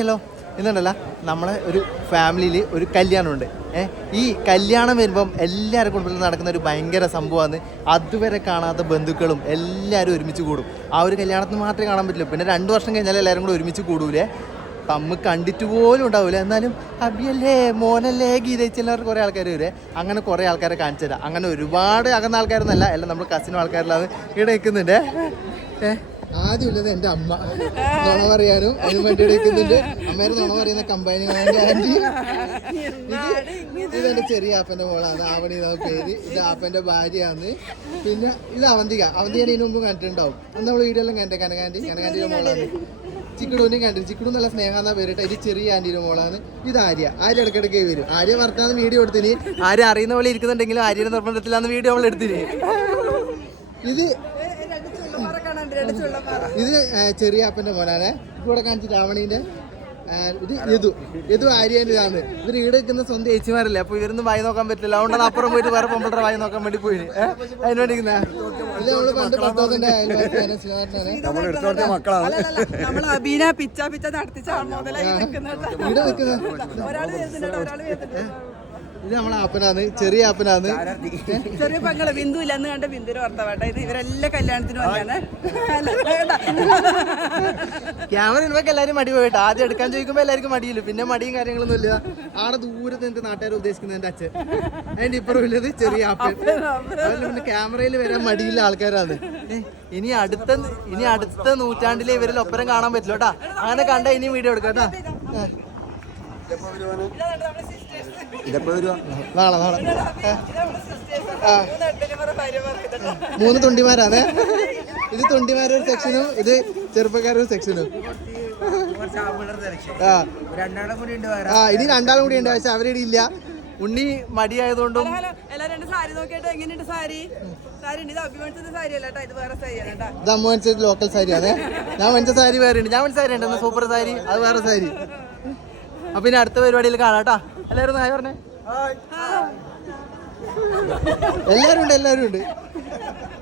Hello ഇന്നുണ്ടല്ല നമ്മളെ ഒരു ഫാമിലിയിൽ ഒരു കല്യാണമുണ്ട്. ഈ കല്യാണം വരുമ്പം എല്ലാവരും കുടുംബത്തിൽ നടക്കുന്ന ഒരു ഭയങ്കര സംഭവമാണ്. അതുവരെ കാണാത്ത ബന്ധുക്കളും എല്ലാവരും ഒരുമിച്ച് കൂടും. ആ ഒരു കല്യാണത്തിന് മാത്രമേ കാണാൻ പറ്റില്ല. പിന്നെ 2 വർഷം കഴിഞ്ഞാൽ എല്ലാവരും കൂടെ ഒരുമിച്ച് കൂടൂലേ. തമ്മ് കണ്ടിട്ട് പോലും ഉണ്ടാവില്ല. എന്നാലും അബിയല്ലേ മോനല്ലേ ഗീതച്ചെല്ലാവരും കുറേ ആൾക്കാർ വരെ. അങ്ങനെ കുറേ ആൾക്കാരെ കാണിച്ചു തരാം. അങ്ങനെ ഒരുപാട് അകന്ന ആൾക്കാരൊന്നല്ല, എല്ലാം നമ്മൾ കസിനും ആൾക്കാരിലാണ് ഇവിടെ നിൽക്കുന്നുണ്ട്. ആദ്യം ഉള്ളത് എൻ്റെ അമ്മ നുണ പറയാനും അതിന് വേണ്ടി എടുക്കുന്നുണ്ട്. അമ്മേരെ നുണ പറയുന്ന കമ്പനി ആൻറ്റി. ഇതെൻ്റെ ചെറിയ ആപ്പൻ്റെ മോളാണ്, ആവണി എന്നാണ് പേര്. ഇത് ആപ്പൻ്റെ ഭാര്യയാണ്. പിന്നെ ഇത് അവന്തിക ഇതിനു മുമ്പ് കണ്ടിട്ടുണ്ടാവും. അന്ന് നമ്മൾ വീഡിയോ എല്ലാം കണ്ടേ. കനകാൻറ്റിയുടെ മോളാണ്. ചിക്കുടൂനെയും കണ്ടിട്ട് ചിക്കുടു നല്ല സ്നേഹാന്നാ പേരിട്ട്. ഇത് ചെറിയ ആൻറ്റിയുടെ മോളാണ്. ഇത് ആര്യ ഇടയ്ക്കിടയ്ക്ക് വരും. ആര്യ വർത്താന്ന് വീഡിയോ എടുത്തിന്. ആര്യ അറിയുന്ന പോലെ ഇരിക്കുന്നുണ്ടെങ്കിലും ആര്യയുടെ നിർബന്ധത്തിലാന്ന് വീഡിയോ നമ്മൾ എടുത്തിന്. ഇത് ചെറിയ അപ്പൻ്റെ മോനാണ്. ഇവിടെ കാണിച്ചിട്ട് ആവണീൻ്റെ. ഇത് യദു ആര്യൻ്റെ ഇതാണ്. ഇവർ ഈട് വെക്കുന്ന സ്വന്തം ഏച്ചിമാരല്ലേ. അപ്പൊ ഇവരൊന്നും വായി നോക്കാൻ പറ്റില്ല. അതുകൊണ്ടാണ് അപ്പുറം പോയിട്ട് വേറെ പെമ്പിളുടെ വായി നോക്കാൻ വേണ്ടി പോയി. അതിന് വേണ്ടി ഇത് നമ്മള് പണ്ട് പത്തോതിന്റെ ഇത് നമ്മളെ ആപ്പനാണ്, ചെറിയ ആപ്പനാണ്. ചെറിയ പെങ്ങള് ബിന്ദു ഇല്ല, അന്ന് കണ്ട ബിന്ദുവിന് വർത്തമാട്ട. ഇത് ഇവരെല്ലാം കല്യാണത്തിന് വന്നാണ്. ക്യാമറ ഇടുമ്പോ എല്ലാവരും മടി പോയിട്ട് ആദ്യം എടുക്കാൻ ചോദിക്കുമ്പോ എല്ലാവർക്കും മടിയില്ല. പിന്നെ മടിയും കാര്യങ്ങളൊന്നും ഇല്ല. ആടെ ദൂരത്ത് എന്റെ നാട്ടുകാർ ഉദ്ദേശിക്കുന്നത് എന്റെ അച്ഛൻ. അതിന്റെ ഇപ്പുറം ഉള്ളത് ചെറിയ ആപ്പൻ. അതുപോലെ പിന്നെ ക്യാമറയിൽ വരാൻ മടിയില്ല ആൾക്കാരാണ്. ഇനി അടുത്ത നൂറ്റാണ്ടിലെ ഇവരിൽ ഒപ്പരം കാണാൻ പറ്റില്ല കേട്ടാ. അങ്ങനെ കണ്ട ഇനിയും വീഡിയോ എടുക്കാം കേട്ടാ. നാളെ 3 തൊണ്ടിമാരാണ്. ഇത് തൊണ്ടിമാരൊരു സെക്ഷനും ഇത് ചെറുപ്പക്കാരൊരു സെക്ഷനും. ഇനി 2 ആളും കൂടി ഉണ്ട്. പക്ഷെ അവരിവിടെ ഇല്ല. ഉണ്ണി മടിയായതുകൊണ്ടും. ഇത് അമ്മ മനസ്സിൽ ലോക്കൽ സാരിയാണ്. ഞാൻ മനസ്സിൽ സാരി വേറെ ഉണ്ട്. ഞാൻ മനസ്സിൽ സാരി ഉണ്ട്, സൂപ്പർ സാരി. അത് വേറെ സാരി. അപ്പൊ ഇനി അടുത്ത പരിപാടിയിൽ കാണാം കേട്ടാ. എല്ലാവരും ഹായ് പറഞ്ഞേ. എല്ലാവരും ഉണ്ട്.